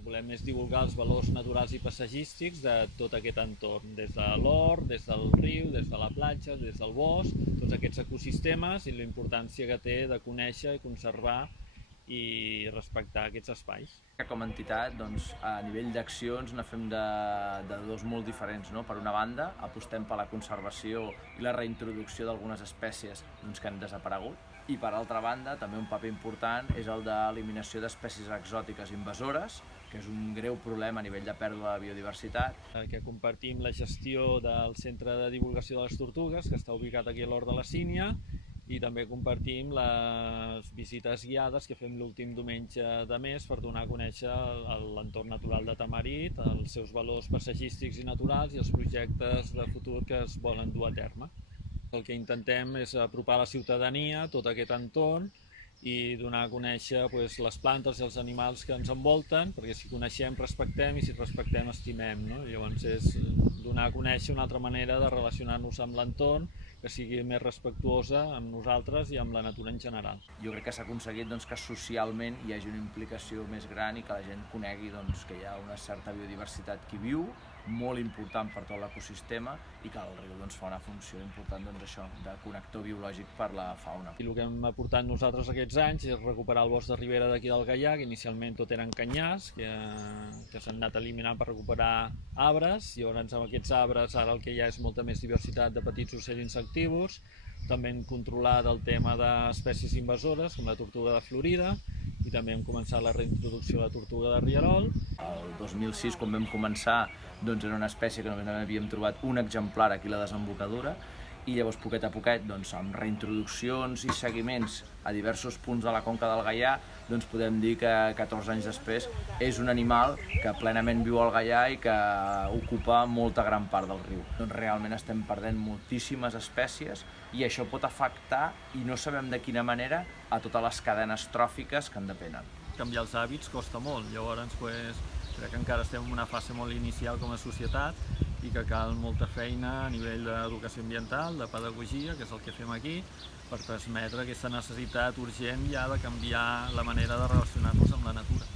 que volem és divulgar els valors naturals i paisatgístics de tot aquest entorn, des de l'hort, des del riu, des de la platja, des del bosc, tots aquests ecosistemes i la importància que té de conèixer i conservar i respectar aquests espais. Com a entitat, a nivell d'accions ne fem de dos molt diferents. Per una banda, apostem per la conservació i la reintroducció d'algunes espècies que han desaparegut, i per altra banda, també un paper important és el d'eliminació d'espècies exòtiques invasores, que és un greu problema a nivell de pèrdua de biodiversitat. Que compartim la gestió del Centre de Divulgació de les Tortugues, que està ubicat aquí a l'Hort de la Sínia, i també compartim les visites guiades que fem l'últim diumenge de mes per donar a conèixer l'entorn natural de Tamarit, els seus valors paisatgístics i naturals i els projectes de futur que es volen dur a terme. El que intentem és apropar a la ciutadania tot aquest entorn i donar a conèixer les plantes i els animals que ens envolten, perquè si coneixem, respectem, i si respectem, estimem. Llavors és donar a conèixer una altra manera de relacionar-nos amb l'entorn, que sigui més respectuosa amb nosaltres i amb la natura en general. Jo crec que s'ha aconseguit que socialment hi hagi una implicació més gran i que la gent conegui que hi ha una certa biodiversitat que hi viu, molt important per tot l'ecosistema, i que el riu fa una funció important de connector biològic per la fauna. I el que hem aportat nosaltres aquests anys és recuperar el bosc de ribera d'aquí del Gaià, que inicialment tot eren canyars, que s'han anat eliminant per recuperar arbres, i llavors amb aquests arbres ara el que hi ha és molta més diversitat de petits ocells insectívors. També hem controlat el tema d'espècies invasores, com la tortuga de Florida, i també hem començat la reintroducció de la tortuga de rierol. El 2006, quan vam començar, era una espècie que només havíem trobat un exemplar aquí a la desembocadura, i llavors poquet a poquet, amb reintroduccions i seguiments a diversos punts de la conca del Gaià, podem dir que 14 anys després és un animal que plenament viu al Gaià i que ocupa molta gran part del riu. Realment estem perdent moltíssimes espècies i això pot afectar, i no sabem de quina manera, a totes les cadenes tròfiques que en depenen. Canviar els hàbits costa molt, llavors crec que encara estem en una fase molt inicial com a societat i que cal molta feina a nivell d'educació ambiental, de pedagogia, que és el que fem aquí, per transmetre aquesta necessitat urgent ja de canviar la manera de relacionar-nos amb la natura.